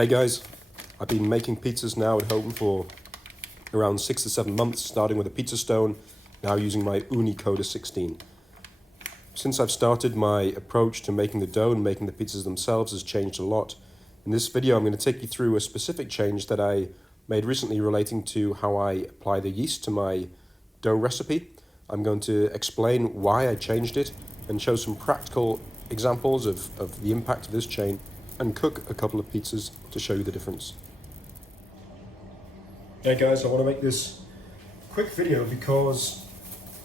Hey guys, I've been making pizzas now at home for around 6 to 7 months, starting with a pizza stone, now using my Ooni Koda 16. Since I've started, my approach to making the dough and making the pizzas themselves has changed a lot. In this video, I'm going to take you through a specific change that I made recently relating to how I apply the yeast to my dough recipe. I'm going to explain why I changed it and show some practical examples of the impact of this change and cook a couple of pizzas to show you the difference. Hey guys, I want to make this quick video because,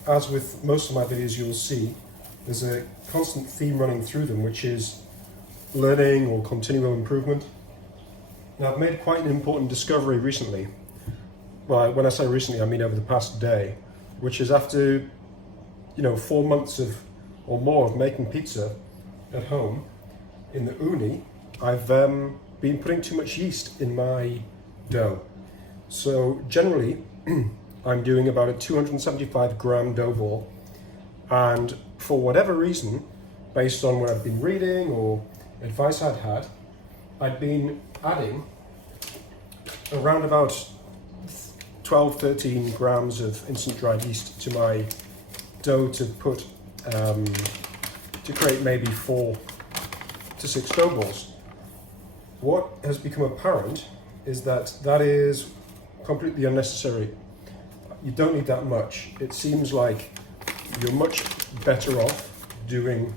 as with most of my videos you'll see, there's a constant theme running through them, which is learning or continual improvement. Now, I've made quite an important discovery recently. Well, when I say recently, I mean over the past day, which is after 4 months or more of making pizza at home in the Ooni, I've been putting too much yeast in my dough. So generally, I'm doing about a 275 gram dough ball, and for whatever reason, based on what I've been reading or advice I'd had, I'd been adding around about 12-13 grams of instant dried yeast to my dough to put to create maybe 4 to 6 dough balls. What has become apparent is that that is completely unnecessary. You don't need that much. It seems like you're much better off doing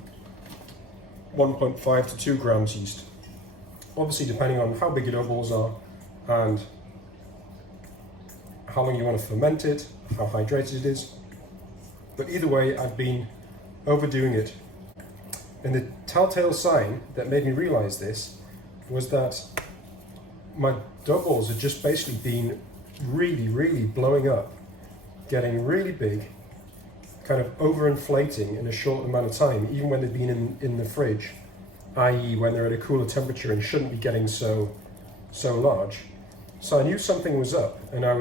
1.5 to 2 grams yeast. Obviously, depending on how big your dough balls are and how long you want to ferment it, how hydrated it is. But either way, I've been overdoing it. And the telltale sign that made me realize this was that my dough balls had just basically been really blowing up, getting really big, kind of overinflating in a short amount of time, even when they've been in the fridge, i.e. when they're at a cooler temperature and shouldn't be getting so large. So I knew something was up, and I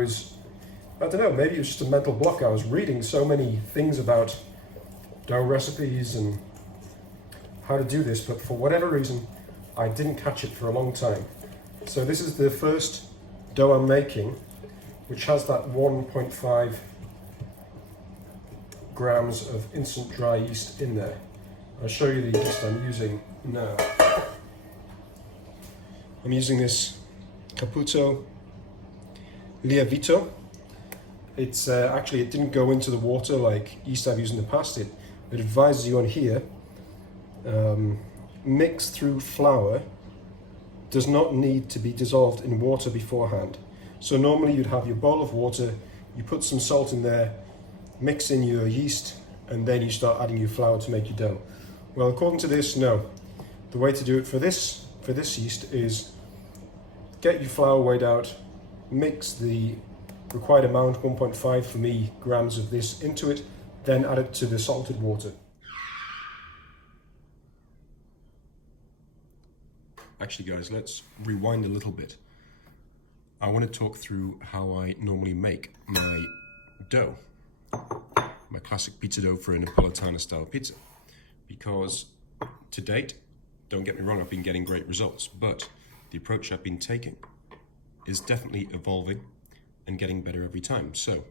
don't know, maybe it was just a mental block. I was reading so many things about dough recipes and how to do this, but for whatever reason, I didn't catch it for a long time. So this is the first dough I'm making, which has that 1.5 grams of instant dry yeast in there. I'll show you the yeast I'm using now. I'm using this Caputo Lievito. It's actually, it didn't go into the water like yeast I've used in the past. It advises you on here, mixed through flour, does not need to be dissolved in water beforehand. So normally you'd have your bowl of water, you put some salt in there, mix in your yeast, and then you start adding your flour to make your dough. Well, according to this, no. The way to do it for this yeast is get your flour weighed out, mix the required amount, 1.5 for me grams of this into it, then add it to the salted water. Actually guys, let's rewind a little bit. I want to talk through how I normally make my dough, my classic pizza dough for a Napolitana style pizza. Because to date, don't get me wrong, I've been getting great results, but the approach I've been taking is definitely evolving and getting better every time. So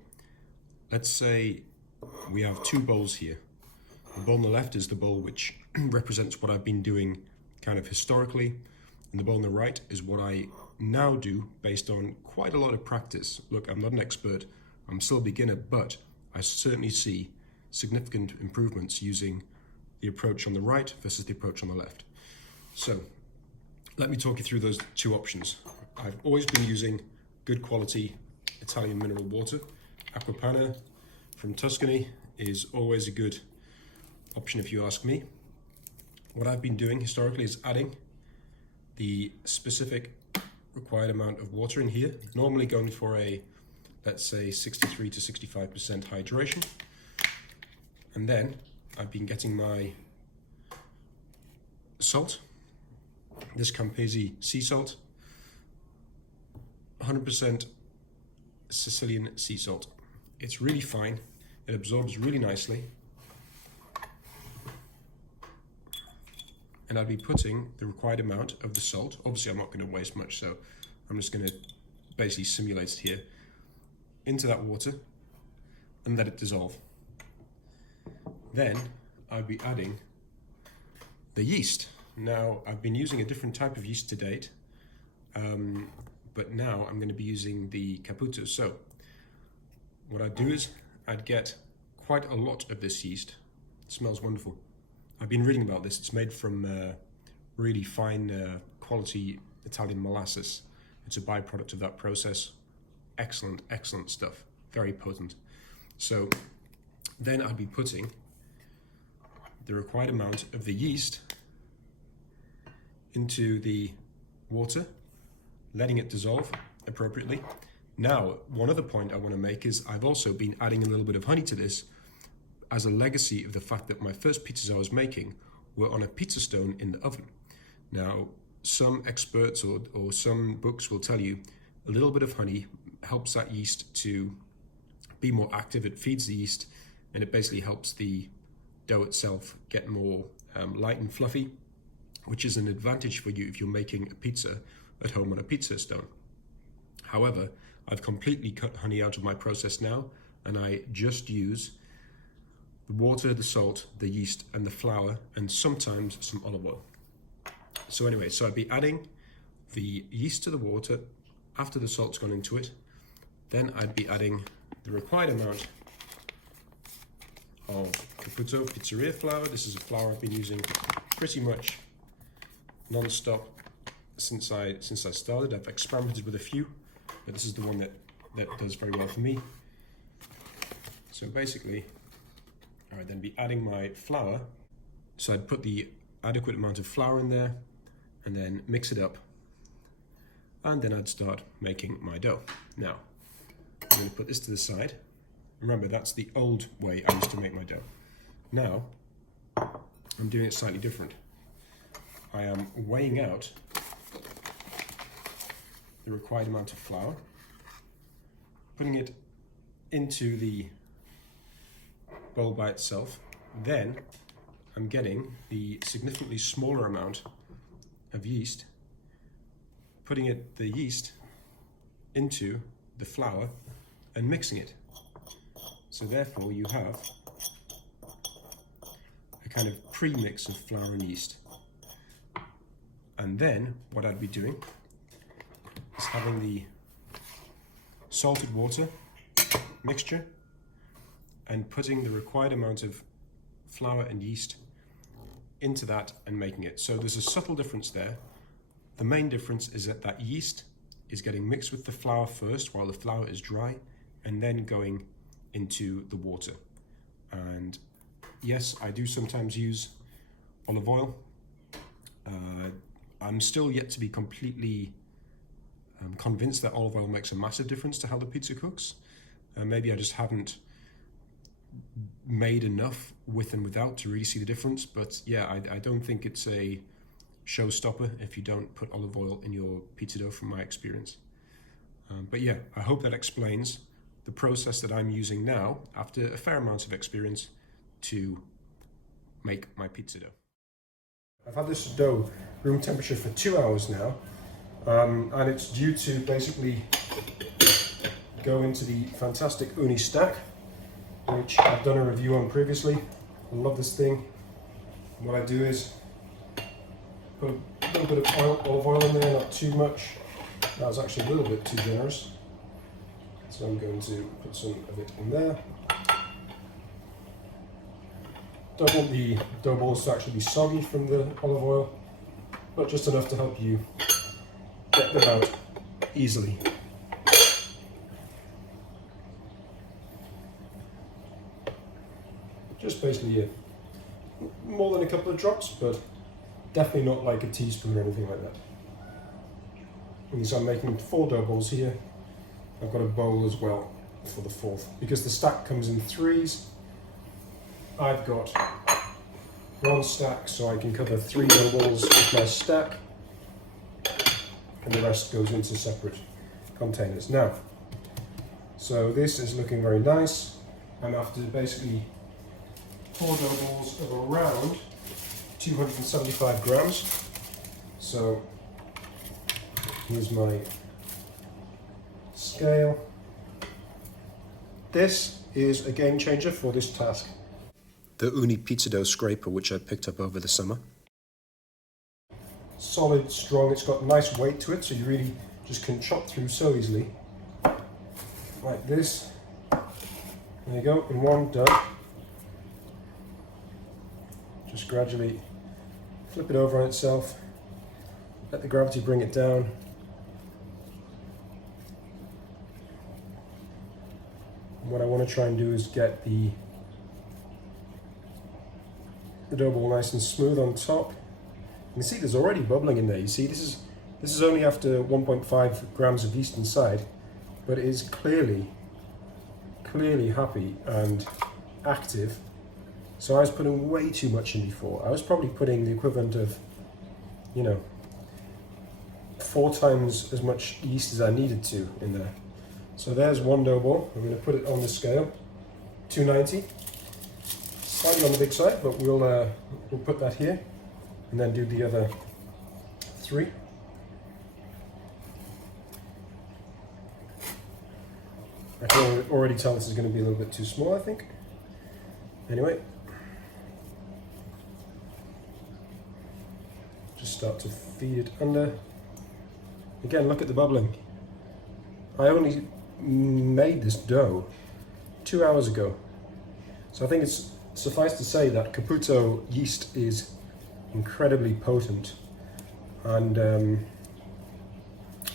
let's say we have 2 bowls here. The bowl on the left is the bowl which represents what I've been doing kind of historically, and the bowl on the right is what I now do based on quite a lot of practice. Look, I'm not an expert, I'm still a beginner, but I certainly see significant improvements using the approach on the right versus the approach on the left. So let me talk you through those 2 options. I've always been using good quality Italian mineral water. Acquapana from Tuscany is always a good option if you ask me. What I've been doing historically is adding the specific required amount of water in here, normally going for a, let's say, 63 to 65% hydration. And then I've been getting my salt, this Campesi sea salt, 100% Sicilian sea salt. It's really fine, it absorbs really nicely, and I'd be putting the required amount of the salt. Obviously I'm not going to waste much, so I'm just going to basically simulate it here, into that water and let it dissolve. Then I'd be adding the yeast. Now I've been using a different type of yeast to date, but now I'm going to be using the Caputo. So what I'd do is I'd get quite a lot of this yeast. It smells wonderful. I've been reading about this. It's made from really fine quality Italian molasses. It's a byproduct of that process. Excellent, excellent stuff. Very potent. So then I'd be putting the required amount of the yeast into the water, letting it dissolve appropriately. Now, one other point I want to make is I've also been adding a little bit of honey to this as a legacy of the fact that my first pizzas I was making were on a pizza stone in the oven. Now, some experts or some books will tell you a little bit of honey helps that yeast to be more active. It feeds the yeast and it basically helps the dough itself get more light and fluffy, which is an advantage for you if you're making a pizza at home on a pizza stone. However, I've completely cut honey out of my process now, and I just use the water, the salt, the yeast, and the flour, and sometimes some olive oil. So anyway, so I'd be adding the yeast to the water after the salt's gone into it. Then I'd be adding the required amount of Caputo pizzeria flour. This is a flour I've been using pretty much non-stop since I started. I've experimented with a few, but this is the one that does very well for me. So basically, I would then be adding my flour. So I'd put the adequate amount of flour in there and then mix it up. And then I'd start making my dough. Now, I'm going to put this to the side. Remember, that's the old way I used to make my dough. Now, I'm doing it slightly different. I am weighing out the required amount of flour, putting it into the bowl by itself. Then I'm getting the significantly smaller amount of yeast, putting the yeast into the flour and mixing it. So therefore you have a kind of pre-mix of flour and yeast. And then what I'd be doing is having the salted water mixture and putting the required amount of flour and yeast into that and making it. So there's a subtle difference there. The main difference is that yeast is getting mixed with the flour first while the flour is dry, and then going into the water. And yes, I do sometimes use olive oil. I'm still yet to be completely convinced that olive oil makes a massive difference to how the pizza cooks. Maybe I just haven't made enough with and without to really see the difference, but yeah, I don't think it's a showstopper if you don't put olive oil in your pizza dough from my experience. But yeah, I hope that explains the process that I'm using now after a fair amount of experience to make my pizza dough. I've had this dough room temperature for 2 hours now, and it's due to basically go into the fantastic Ooni Stack, which I've done a review on previously. I love this thing. What I do is put a little bit of olive oil in there, not too much. That was actually a little bit too generous. So I'm going to put some of it in there. Don't want the dough balls to actually be soggy from the olive oil, but just enough to help you get them out easily. Just basically more than a couple of drops, but definitely not like a teaspoon or anything like that. And so I'm making 4 dough balls here. I've got a bowl as well for the 4th. Because the stack comes in 3s, I've got 1 stack, so I can cover 3 dough balls with my stack, and the rest goes into separate containers. Now, so this is looking very nice. I'm after basically 4 dough balls of around 275 grams. So here's my scale. This is a game changer for this task. The Ooni Pizza Dough Scraper, which I picked up over the summer. Solid, strong, it's got nice weight to it, so you really just can chop through so easily. Like this. There you go, in one, done. Just gradually flip it over on itself. Let the gravity bring it down. And what I want to try and do is get the dough ball nice and smooth on top. You can see there's already bubbling in there. You see, this is only after 1.5 grams of yeast inside, but it is clearly happy and active. So I was putting way too much in before. I was probably putting the equivalent of, 4 times as much yeast as I needed to in there. So there's one dough ball. I'm going to put it on the scale, 290. Slightly on the big side, but we'll put that here, and then do the other 3. I can already tell this is going to be a little bit too small, I think. Anyway, just start to feed it under. Again, look at the bubbling. I only made this dough 2 hours ago. So I think it's suffice to say that Caputo yeast is incredibly potent. And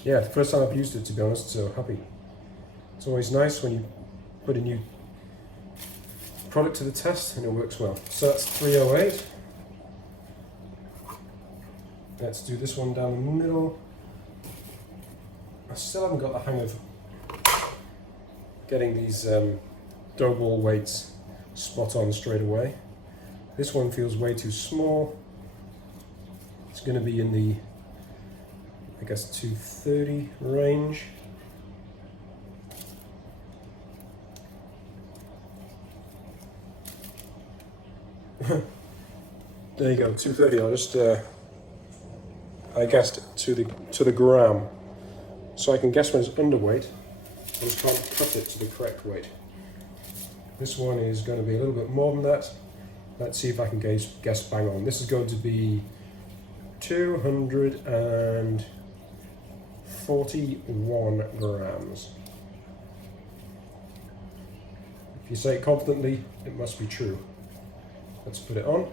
yeah, the first time I've used it, to be honest, so happy. It's always nice when you put a new product to the test and it works well. So that's 308. Let's do this one down the middle. I still haven't got the hang of getting these dough ball weights spot on straight away. This one feels way too small. It's going to be in the, I guess, 230 range. There you go, 230. I'll just I guessed it to the gram, so I can guess when it's underweight. I'm just trying to cut it to the correct weight. This one is going to be a little bit more than that. Let's see if I can guess bang on. This is going to be 241 grams. If you say it confidently, it must be true. Let's put it on.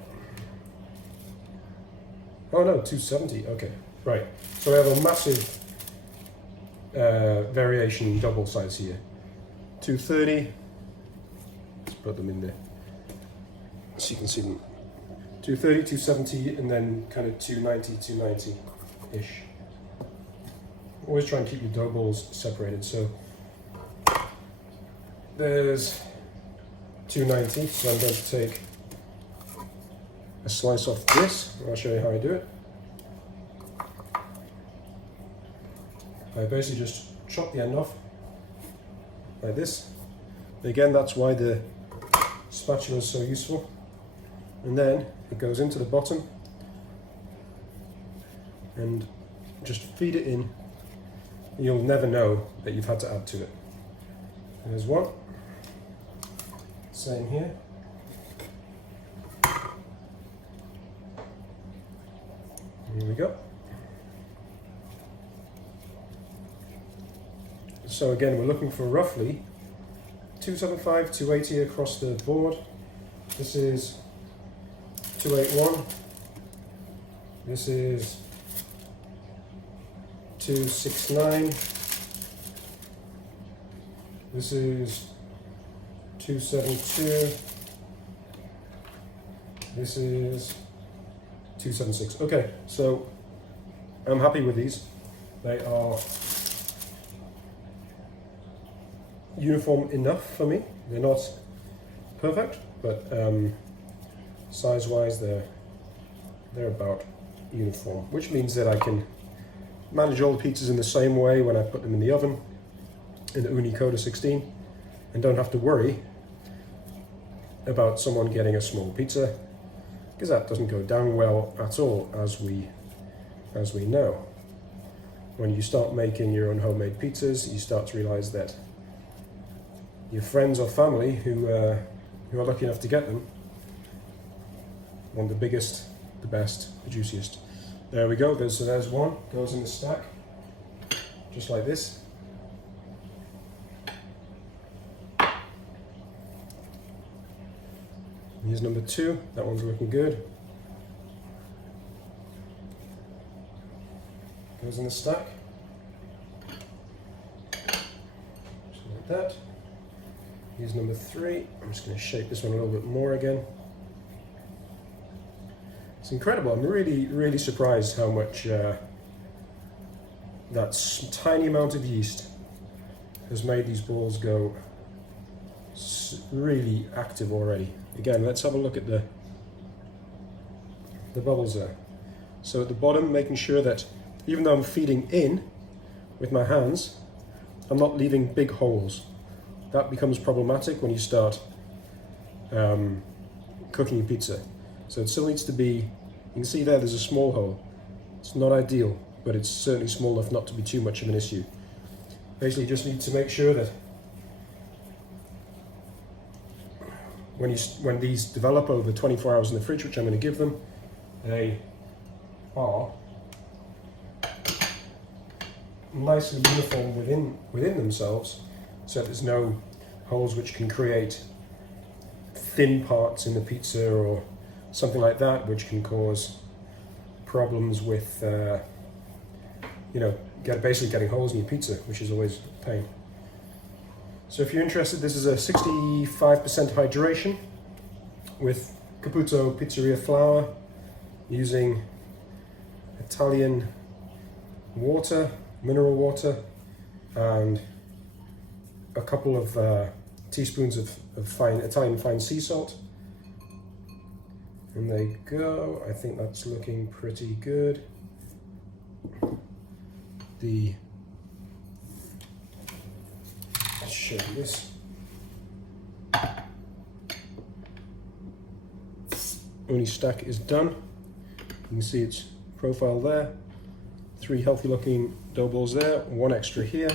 Oh no, 270, okay, right. So we have a massive variation in double size here. 230, let's put them in there so you can see them. 230, 270, and then kind of 290, 290-ish. Always try and keep your dough balls separated. So there's 290, so I'm going to take a slice off this. I'll show you how I do it. I basically just chop the end off like this. Again, that's why the spatula is so useful. And then it goes into the bottom and just feed it in. You'll never know that you've had to add to it. There's one. Same here. Here we go. So again, we're looking for roughly 275, 280 across the board. This is 281. This is 269. This is 272. This is 276. Okay, so I'm happy with these. They are uniform enough for me. They're not perfect, but size-wise, they're about uniform, which means that I can manage all the pizzas in the same way when I put them in the oven in the Ooni Koda 16, and don't have to worry about someone getting a small pizza because that doesn't go down well at all, as we know. When you start making your own homemade pizzas, you start to realize that your friends or family who are lucky enough to get them want the biggest, the best, the juiciest. There we go. There's one, goes in the stack, just like this. Here's number 2. That one's looking good. Goes in the stack. Just like that. Here's number 3. I'm just going to shape this one a little bit more again. It's incredible. I'm really surprised how much that tiny amount of yeast has made these balls go really active already. Again, let's have a look at the bubbles there. So at the bottom, making sure that even though I'm feeding in with my hands, I'm not leaving big holes. That becomes problematic when you start cooking your pizza. So it still needs to be, you can see there's a small hole. It's not ideal, but it's certainly small enough not to be too much of an issue. Basically, you just need to make sure that when these develop over 24 hours in the fridge, which I'm going to give them, they are nicely uniform within themselves, so there's no holes which can create thin parts in the pizza or something like that, which can cause problems with basically getting holes in your pizza, which is always a pain. So if you're interested, this is a 65% hydration with Caputo Pizzeria flour, using Italian water, mineral water, and a couple of teaspoons of Italian fine sea salt. And there you go. I think that's looking pretty good. Let's show you this. Ooni Stack is done. You can see its profile there. 3 healthy looking dough balls there, 1 extra here.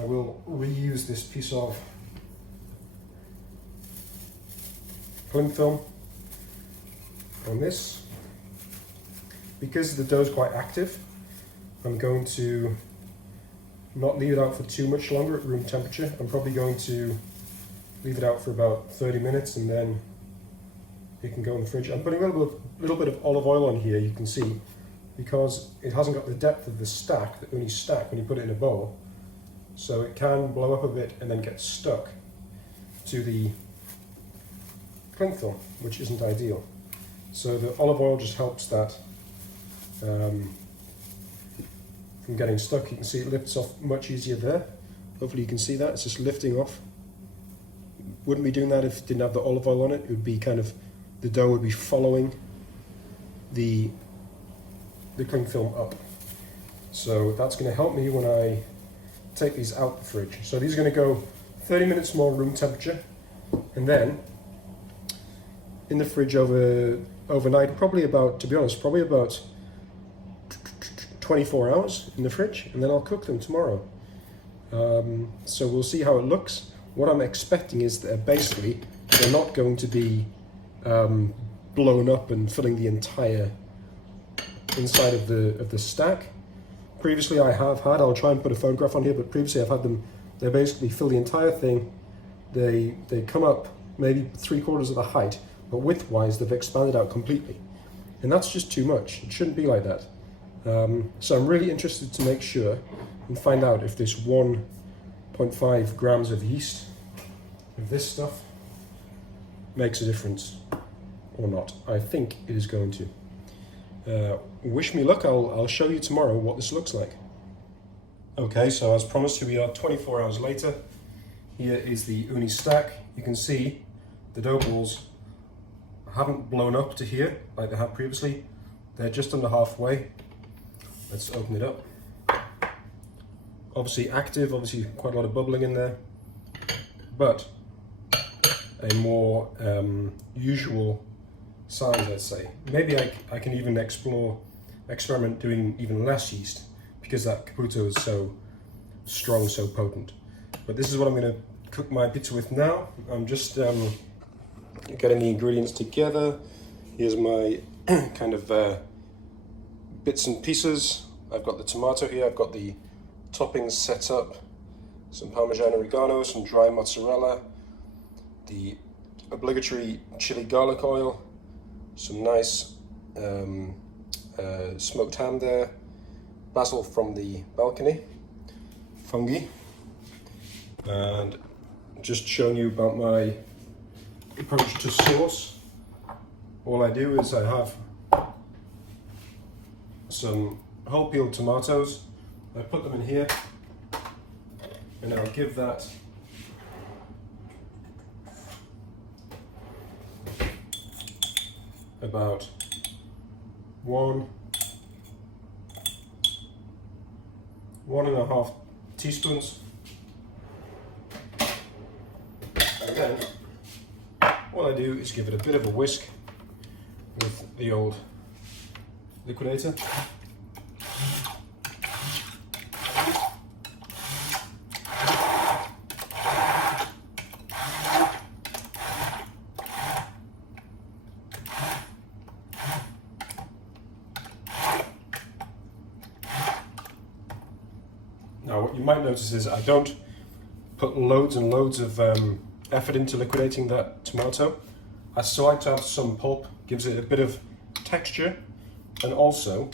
I will reuse this piece of cling film on this. Because the dough is quite active, I'm going to not leave it out for too much longer at room temperature. I'm probably going to leave it out for about 30 minutes and then it can go in the fridge. I'm putting a little bit of olive oil on here, you can see, because it hasn't got the depth of the stack, the Ooni Stack, when you put it in a bowl. So it can blow up a bit and then get stuck to the cling film, which isn't ideal. So the olive oil just helps that from getting stuck. You can see it lifts off much easier there. Hopefully you can see that, it's just lifting off. Wouldn't be doing that if it didn't have the olive oil on it. It would be kind of, the dough would be following the cling film up. So that's going to help me when I take these out the fridge. So these are going to go 30 minutes more room temperature, and then in the fridge overnight, probably about 24 hours in the fridge, and then I'll cook them tomorrow. So we'll see how it looks. What I'm expecting is that they're not going to be blown up and filling the entire inside of the stack. Previously I have had, I'll try and put a photograph on here, but previously I've had them, they basically fill the entire thing. They come up maybe 3/4 of the height, but width-wise they've expanded out completely. And that's just too much. It shouldn't be like that. So I'm really interested to make sure and find out if this 1.5 grams of yeast, of this stuff, makes a difference or not. I think it is going to. Wish me luck. I'll show you tomorrow what this looks like. Okay, so as promised, here we are 24 hours later. Here is the Ooni Stack. You can see the dough balls haven't blown up to here like they had previously. They're just under halfway. Let's open it up. Obviously active, obviously quite a lot of bubbling in there, but a more usual size, I'd say. Maybe I can even experiment doing even less yeast because that Caputo is so strong, so potent. But this is what I'm going to cook my pizza with now. I'm just getting the ingredients together. Here's my kind of bits and pieces. I've got the tomato here, I've got the toppings set up, some Parmesan oregano, some dry mozzarella, the obligatory chili garlic oil, some nice smoked ham there, basil from the balcony, fungi, and just showing you about my approach to sauce. All I do is I have some whole peeled tomatoes, I put them in here, and I'll give that about 1.5 teaspoons, and then what I do is give it a bit of a whisk with the old liquidator. Now what you might notice is I don't put loads and loads of effort into liquidating that tomato. I still like to have some pulp, gives it a bit of texture, and also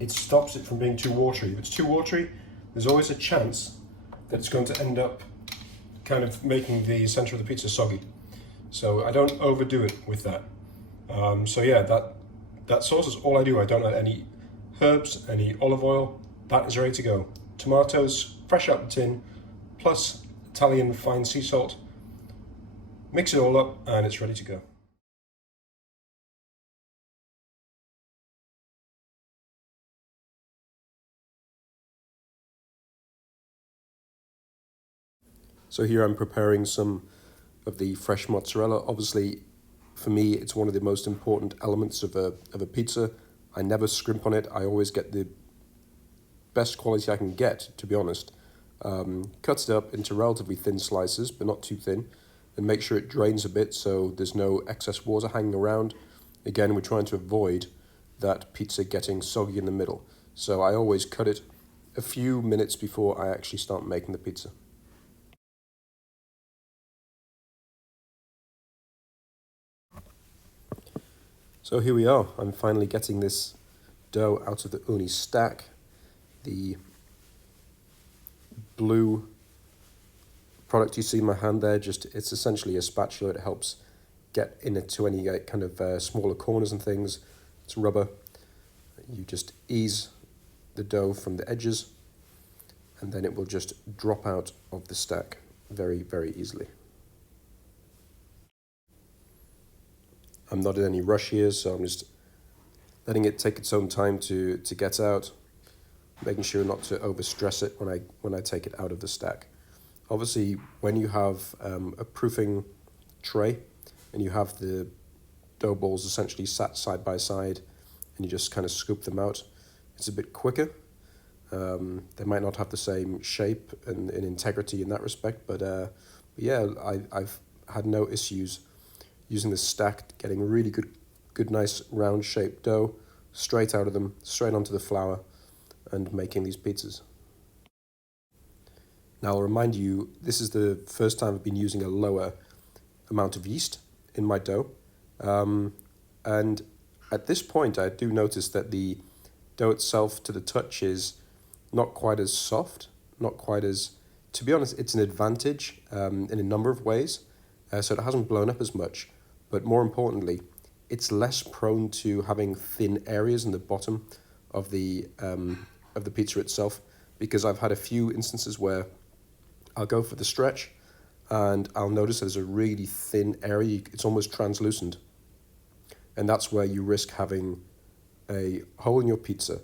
it stops it from being too watery. If it's too watery, there's always a chance that it's going to end up kind of making the center of the pizza soggy. So I don't overdo it with that. So yeah, that sauce is all I do. I don't add any herbs, any olive oil. That is ready to go. Tomatoes, fresh out the tin, plus Italian fine sea salt. Mix it all up and it's ready to go. So here I'm preparing some of the fresh mozzarella. Obviously, for me, it's one of the most important elements of a pizza. I never scrimp on it. I always get the best quality I can get, to be honest. Cuts it up into relatively thin slices, but not too thin, and make sure it drains a bit so there's no excess water hanging around. Again, we're trying to avoid that pizza getting soggy in the middle. So I always cut it a few minutes before I actually start making the pizza. So here we are. I'm finally getting this dough out of the Ooni Stack. The blue product you see in my hand there, it's essentially a spatula. It helps get into any kind of smaller corners and things. It's rubber. You just ease the dough from the edges, and then it will just drop out of the stack very, very easily. I'm not in any rush here, so I'm just letting it take its own time to get out, making sure not to overstress it when I take it out of the stack. Obviously, when you have a proofing tray and you have the dough balls essentially sat side by side and you just kind of scoop them out, it's a bit quicker. They might not have the same shape and integrity in that respect, but yeah, I've had no issues using the stack, getting really good nice round shaped dough straight out of them, straight onto the flour, and making these pizzas. Now I'll remind you, this is the first time I've been using a lower amount of yeast in my dough. And at this point I do notice that the dough itself to the touch is not quite as soft, not quite as, to be honest, it's an advantage in a number of ways. So it hasn't blown up as much, but more importantly, it's less prone to having thin areas in the bottom of the pizza itself, because I've had a few instances where I'll go for the stretch and I'll notice there's a really thin area, it's almost translucent. And that's where you risk having a hole in your pizza.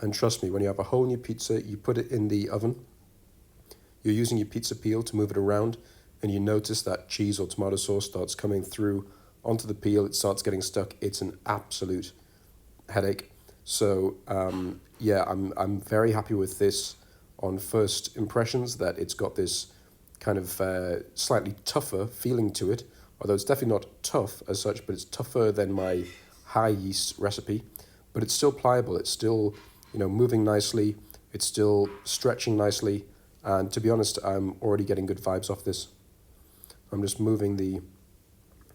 And trust me, when you have a hole in your pizza, you put it in the oven, you're using your pizza peel to move it around, and you notice that cheese or tomato sauce starts coming through onto the peel, it starts getting stuck. It's an absolute headache. So yeah, I'm very happy with this on first impressions, that it's got this kind of slightly tougher feeling to it, although it's definitely not tough as such, but it's tougher than my high yeast recipe. But it's still pliable, it's still, you know, moving nicely, it's still stretching nicely, and to be honest, I'm already getting good vibes off this. I'm just moving the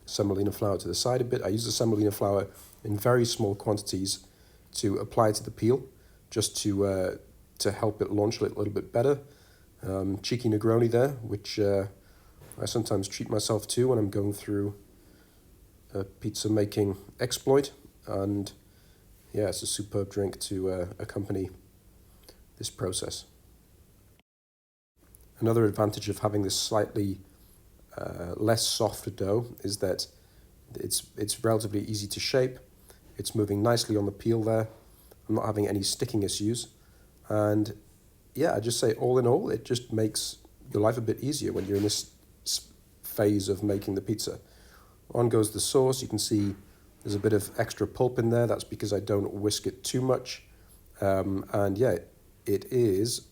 semolina flour to the side a bit. I use the semolina flour in very small quantities to apply to the peel, just to help it launch a little bit better. Cheeky Negroni there, which I sometimes treat myself to when I'm going through a pizza making exploit, and yeah, it's a superb drink to accompany this process. Another advantage of having this slightly less soft dough is that it's relatively easy to shape. It's moving nicely on the peel there. I'm not having any sticking issues. And yeah, I just say all in all, it just makes your life a bit easier when you're in this phase of making the pizza. On goes the sauce. You can see there's a bit of extra pulp in there. That's because I don't whisk it too much. And yeah, it is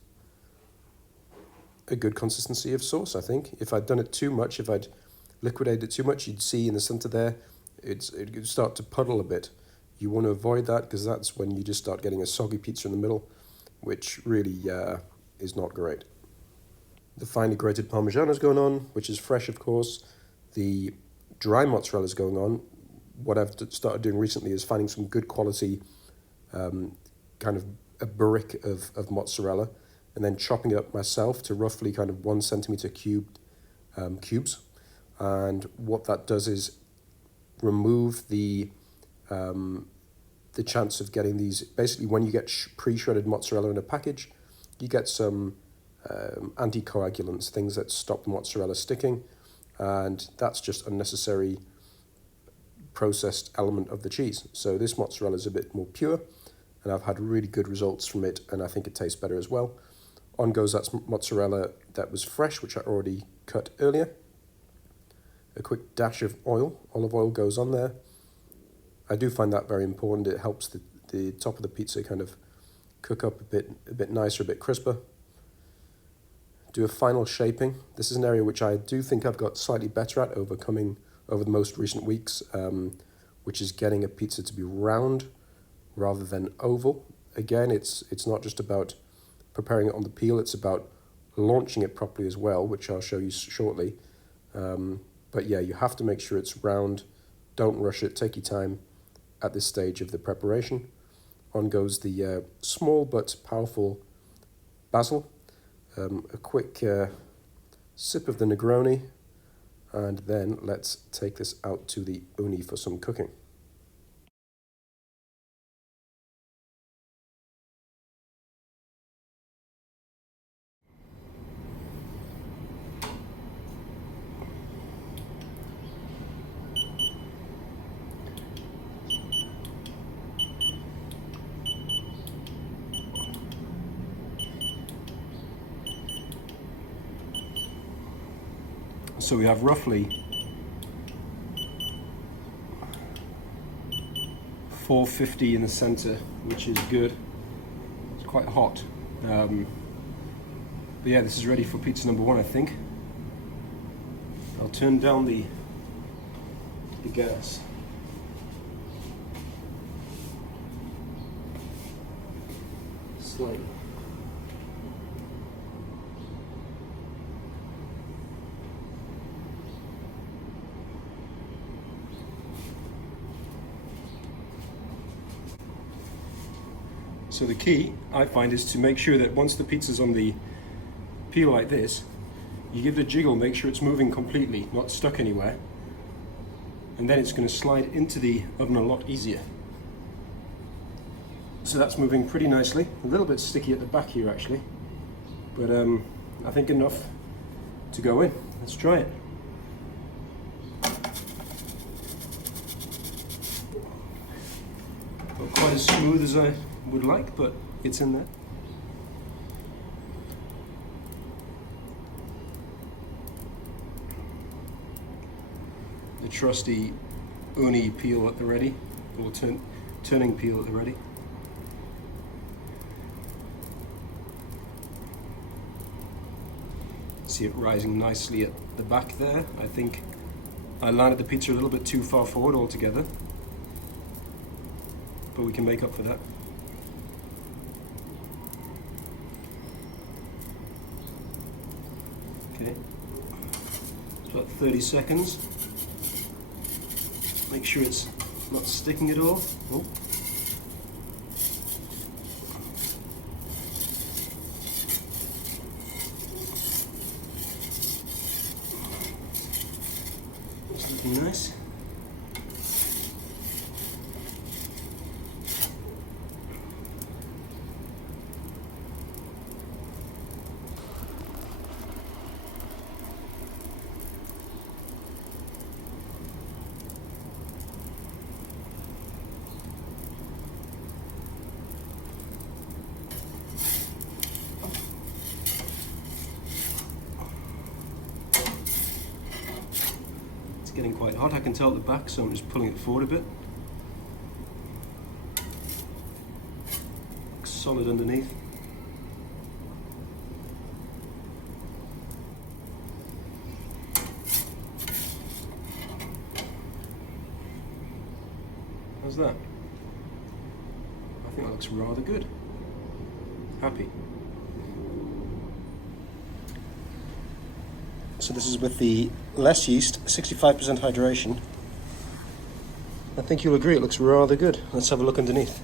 a good consistency of sauce, I think. If I'd done it too much, if I'd liquidated it too much, you'd see in the center there, it would start to puddle a bit. You want to avoid that, because that's when you just start getting a soggy pizza in the middle, which really is not great. The finely grated Parmigiano is going on, which is fresh, of course. The dry mozzarella is going on. What I've started doing recently is finding some good quality, kind of a brick of mozzarella, and then chopping it up myself to roughly kind of 1 centimeter cubes. And what that does is remove the chance of getting these. Basically, when you get pre-shredded mozzarella in a package, you get some anticoagulants, things that stop the mozzarella sticking, and that's just unnecessary processed element of the cheese. So this mozzarella is a bit more pure, and I've had really good results from it, and I think it tastes better as well. On goes that mozzarella that was fresh, which I already cut earlier. A quick dash of oil, olive oil goes on there. I do find that very important. It helps the top of the pizza kind of cook up a bit nicer, a bit crisper. Do a final shaping. This is an area which I do think I've got slightly better at overcoming over the most recent weeks, which is getting a pizza to be round rather than oval. Again, it's not just about preparing it on the peel, it's about launching it properly as well, which I'll show you shortly. But yeah, you have to make sure it's round. Don't rush it, take your time at this stage of the preparation. On goes the small but powerful basil. A quick sip of the Negroni, and then let's take this out to the uni for some cooking. So we have roughly 450 in the center, which is good. It's quite hot. But yeah, this is ready for pizza number 1, I think. I'll turn down the gas. Slightly. So the key, I find, is to make sure that once the pizza's on the peel like this, you give it a jiggle, make sure it's moving completely, not stuck anywhere. And then it's going to slide into the oven a lot easier. So that's moving pretty nicely. A little bit sticky at the back here actually, but I think enough to go in. Let's try it. Not quite as smooth as I would like, but it's in there. The trusty Ooni peel at the ready, or turning peel at the ready. See it rising nicely at the back there. I think I landed the pizza a little bit too far forward altogether, but we can make up for that. Okay, it's about 30 seconds. Make sure it's not sticking at all. Oh. It's looking nice. It's getting quite hot. I can tell at the back, so I'm just pulling it forward a bit. Looks solid underneath. How's that? I think that looks rather good. Happy. So this is with the less yeast, 65% hydration. I think you'll agree it looks rather good. Let's have a look underneath.